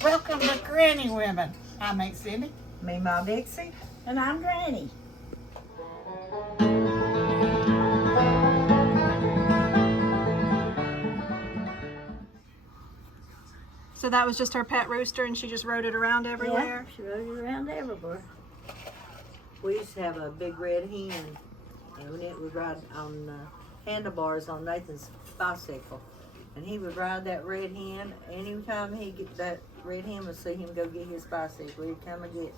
Welcome to Granny Women. I'm Aunt Cindy. Memaw Dixie. And I'm Granny. So that was just her pet rooster and she just rode it around everywhere? Yeah, she rode it around everywhere. We used to have a big red hen, and it would ride on handlebars on Nathan's bicycle. And he would ride that red hen. Anytime he get that red hen would see him go get his bicycle, he'd come and get it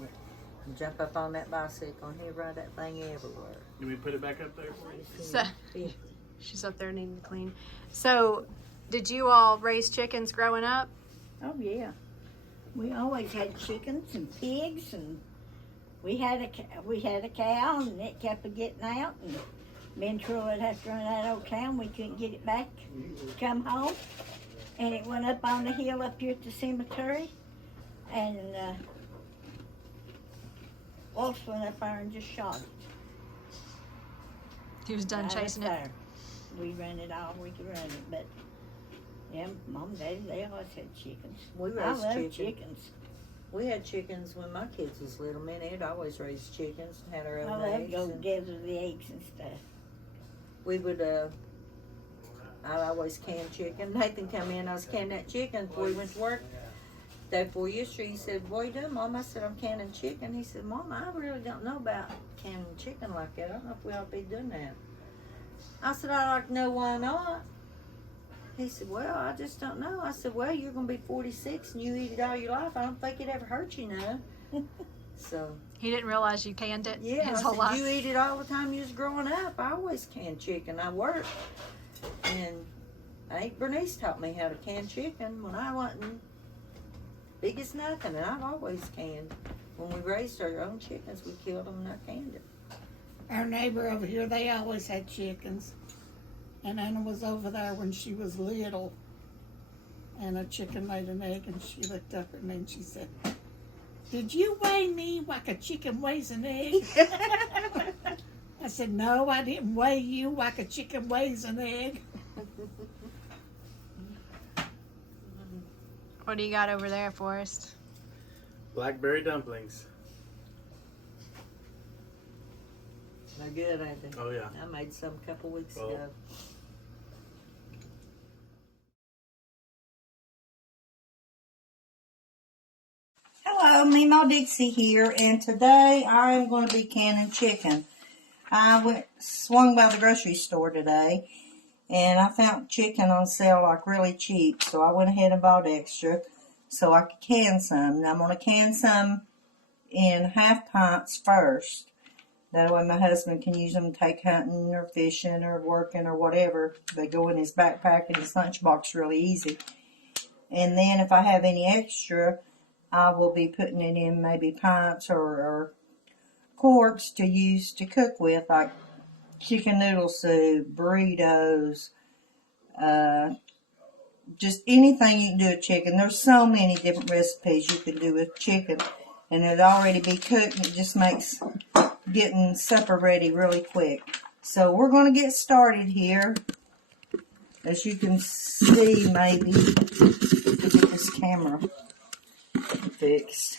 and jump up on that bicycle, and he'd ride that thing everywhere. Can we put it back up there for you? So, she's up there needing to clean. So, did you all raise chickens growing up? Oh yeah, we always had chickens and pigs, and we had a cow, and it kept getting out, and me and Troy would have to run out of town. We couldn't get it back to come home, and it went up on the hill up here at the cemetery, and wolves went up there and just shot it. He was done chasing it. We ran it all we could run it, but yeah, Mom and Daddy, they always had chickens. We I raised love chickens. We had chickens when my kids was little. Me and Ed always raised chickens and had our own I love eggs. go And gather the eggs and stuff. we would, I'd always can chicken. Nathan come in, I was canning that chicken before he went to work. Day before yesterday, he said, "What are you doing, Mom?" I said, "I'm canning chicken." He said, "Mom, I really don't know about canning chicken like that. I don't know if we ought to be doing that." I said, "I'd like to know why not." He said, "Well, I just don't know." I said, "Well, you're going to be 46 and you eat it all your life. I don't think it ever hurt you none." So, He didn't realize you canned it yeah, his I whole said, life. "You eat it all the time you was growing up." I always canned chicken. I worked. And Aunt Bernice taught me how to can chicken when I wasn't big as nothing. And I've always canned. When we raised our own chickens, we killed them and I canned it. Our neighbor over here, they always had chickens. And Anna was over there when she was little. And a chicken laid an egg, and she looked up at me and she said, "Did you weigh me like a chicken weighs an egg?" I said, "No, I didn't weigh you like a chicken weighs an egg." What do you got over there, Forrest? Blackberry dumplings. They're good, ain't they? Oh yeah. I made some a couple weeks Oh. ago. Hello, Memaw Dixie here, and today I am going to be canning chicken. I swung by the grocery store today, and I found chicken on sale like really cheap, so I went ahead and bought extra so I could can some. Now I'm going to can some in half pints first. That way my husband can use them to take hunting or fishing or working or whatever. They go in his backpack and his lunchbox really easy. And then if I have any extra, I will be putting it in maybe pints or quarts to use to cook with, like chicken noodle soup, burritos, just anything you can do with chicken. There's so many different recipes you can do with chicken, and it'll already be cooked, and it just makes getting supper ready really quick. So we're going to get started here. As you can see, maybe, to get this camera fixed.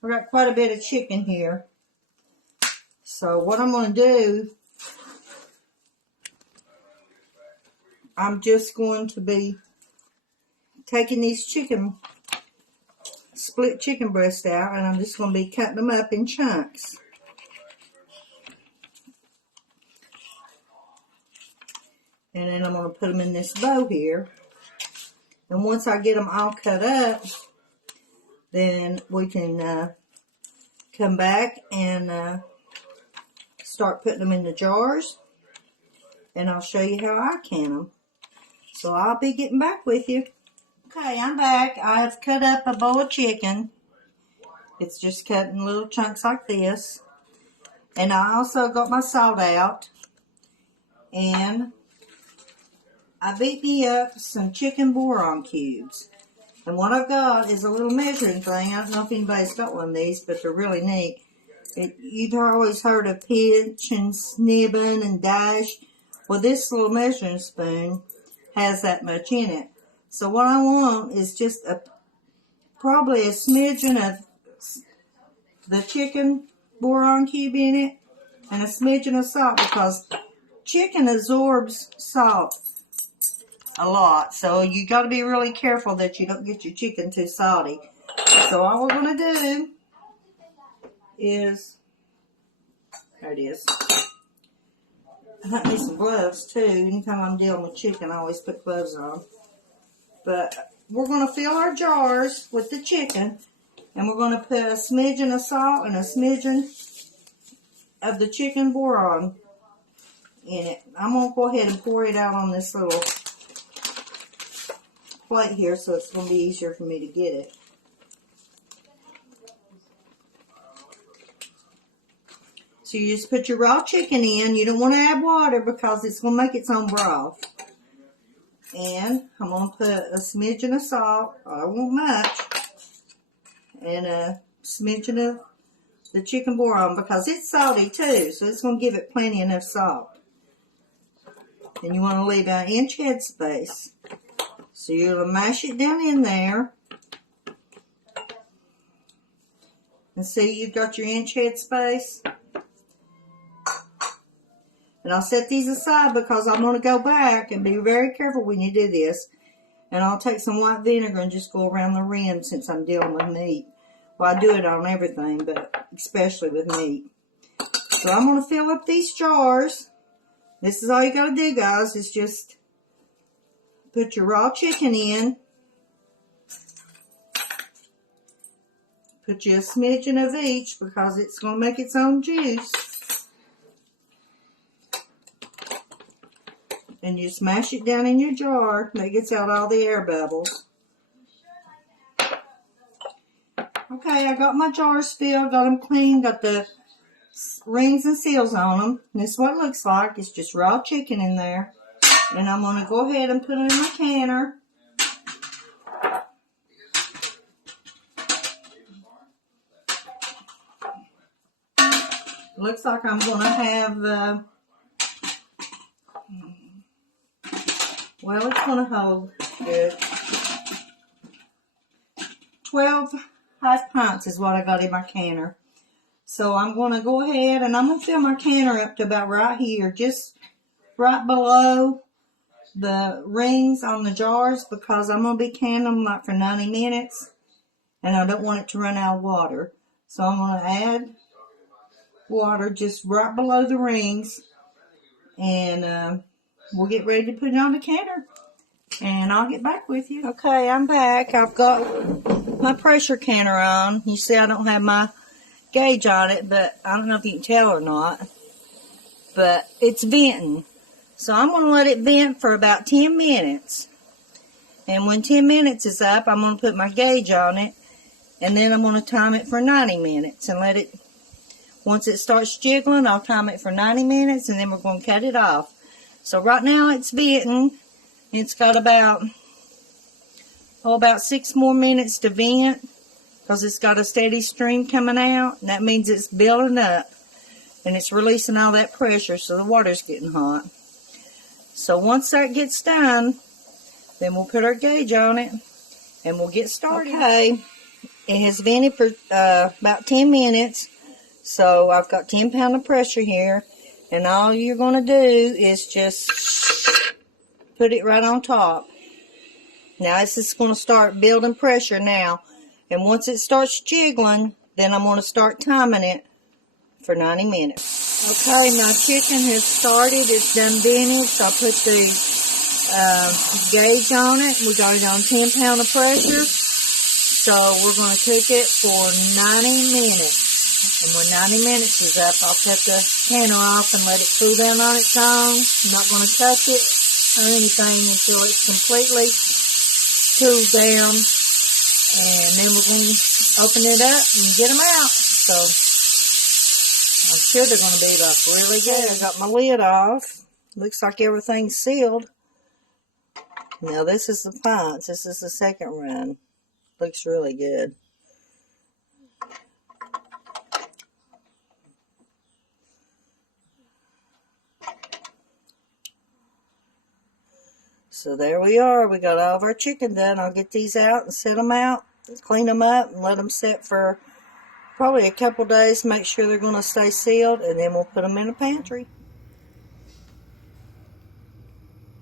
We got quite a bit of chicken here. So what I'm going to do, I'm just going to be taking these split chicken breasts out, and I'm just going to be cutting them up in chunks. And then I'm going to put them in this bowl here. And once I get them all cut up, then we can come back and start putting them in the jars. And I'll show you how I can them. So I'll be getting back with you. Okay, I'm back. I've cut up a bowl of chicken. It's just cut in little chunks like this. And I also got my salt out. And I beat me up some chicken bourguignon cubes. And what I've got is a little measuring thing. I don't know if anybody's got one of these, but they're really neat. You've always heard of pinch and snibbing and dash. Well, this little measuring spoon has that much in it. So what I want is just probably a smidgen of the chicken bourguignon cube in it and a smidgen of salt, because chicken absorbs salt a lot. So you got to be really careful that you don't get your chicken too salty. So all we're going to do is, there it is. I might need some gloves too. Anytime I'm dealing with chicken, I always put gloves on. But we're going to fill our jars with the chicken, and we're going to put a smidgen of salt and a smidgen of the chicken bourguignon in it. I'm going to go ahead and pour it out on this little plate here, so it's going to be easier for me to get it. So you just put your raw chicken in. You don't want to add water because it's going to make its own broth. And I'm going to put a smidgen of salt. I don't want much. And a smidgen of the chicken bourguignon because it's salty too. So it's going to give it plenty enough salt. And you want to leave an inch head space. So you're going to mash it down in there. And see, you've got your inch head space. And I'll set these aside because I'm going to go back and be very careful when you do this. And I'll take some white vinegar and just go around the rim since I'm dealing with meat. Well, I do it on everything, but especially with meat. So I'm going to fill up these jars. This is all you got to do, guys, is just put your raw chicken in. Put you a smidgen of each because it's going to make its own juice. And you smash it down in your jar. That gets out all the air bubbles. Okay, I got my jars filled. Got them clean. Got the rings and seals on them. And this is what it looks like. It's just raw chicken in there. And I'm going to go ahead and put it in my canner. Looks like I'm going to have... well, it's going to hold good. 12 half pints is what I got in my canner. So I'm going to go ahead and I'm going to fill my canner up to about right here. Just right below the rings on the jars because I'm going to be canning them like for 90 minutes. And I don't want it to run out of water. So I'm going to add water just right below the rings. And... we'll get ready to put it on the canner, and I'll get back with you. Okay, I'm back. I've got my pressure canner on. You see I don't have my gauge on it, but I don't know if you can tell or not, but it's venting. So I'm going to let it vent for about 10 minutes. And when 10 minutes is up, I'm going to put my gauge on it, and then I'm going to time it for 90 minutes and let it, once it starts jiggling, I'll time it for 90 minutes, and then we're going to cut it off. So right now it's venting. It's got about 6 more minutes to vent because it's got a steady stream coming out. And that means it's building up and it's releasing all that pressure, so the water's getting hot. So once that gets done, then we'll put our gauge on it and we'll get started. Okay, it has vented for about 10 minutes. So I've got 10 pounds of pressure here. And all you're going to do is just put it right on top. Now this is going to start building pressure now. And once it starts jiggling, then I'm going to start timing it for 90 minutes. Okay, my chicken has started. It's done venting. So I put the gauge on it. We got it on 10 pounds of pressure. So we're going to cook it for 90 minutes. And when 90 minutes is up, I'll cut the canner off and let it cool down on its own. I'm not going to touch it or anything until it's completely cooled down. And then we're going to open it up and get them out. So I'm sure they're going to be like really good. I got my lid off. Looks like everything's sealed. Now this is the pints. This is the second run. Looks really good. So there we are. We got all of our chicken done. I'll get these out and set them out, clean them up, and let them sit for probably a couple days. Make sure they're going to stay sealed, and then we'll put them in the pantry.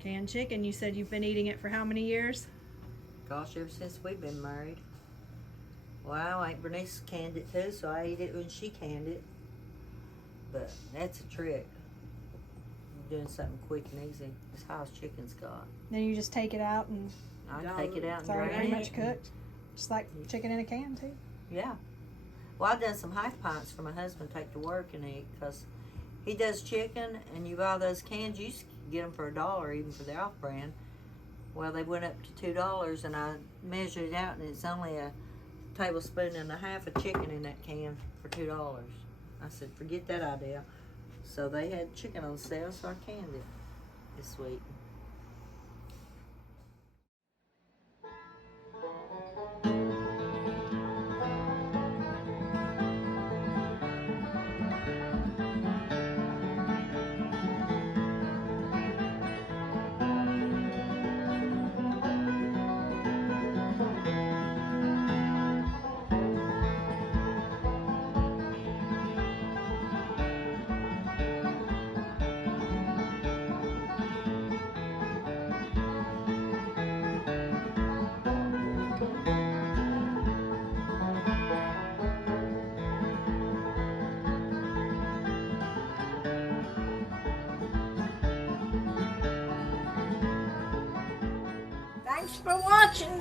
Canned chicken, you said you've been eating it for how many years? Gosh, ever since we've been married. Well, Aunt Bernice canned it too, so I ate it when she canned it. But that's a trick. Doing something quick and easy. This house chicken's got. Then you just take it out and I take it out it's and already drain pretty much it. cooked. Just like chicken in a can too. Yeah. Well, I've done some half pints for my husband to take to work and eat, because he does chicken, and you buy those cans, you can get them for $1, even for the off-brand. Well, they went up to $2, and I measured it out, and it's only a tablespoon and a half of chicken in that can for $2. I said, forget that idea. So they had chicken on sale, so I canned it this week. Thanks for watching.